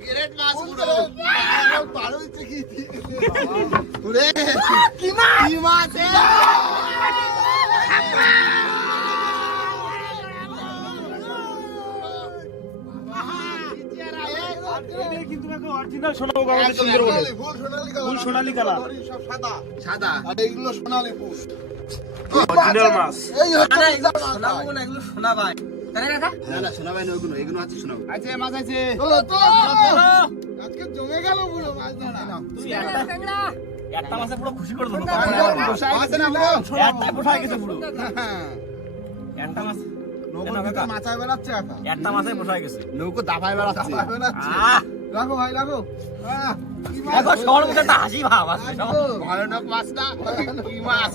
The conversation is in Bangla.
গ্রেট মাছ পুরো পারো ইচ্ছে কি মাছ কিন্তু অরিজিনাল শোনাবো আমাদের সুন্দরবনে ফুল সোনালী কালার সব সাদা সাদা আর এগুলো সোনালী ফুল অরিজিনাল মাছ এই হচ্ছে শোনাবো না এগুলো শোনা ভাই তাই না না না শোনা ভাই না ওগুলো এগুলো আছে শোনাবো আছে মাছ আছে তো আজকে জমে গেল পুরো মাছ ধরা একটা মাছে পুরো খুশি করে দেবো আছে না পুরো একটাই পোষায় গেছে পুরো একটা মাছ নৌকো মাথায় বেড়াচ্ছে একটা মাছে পোষায় গেছে নৌকো দাবায় বেড়াচ্ছে রাখো ভাই রাখো এখন সবার মুখে একটা হাসি ভাব আছে ভয়ানক মাছ না কি মাছ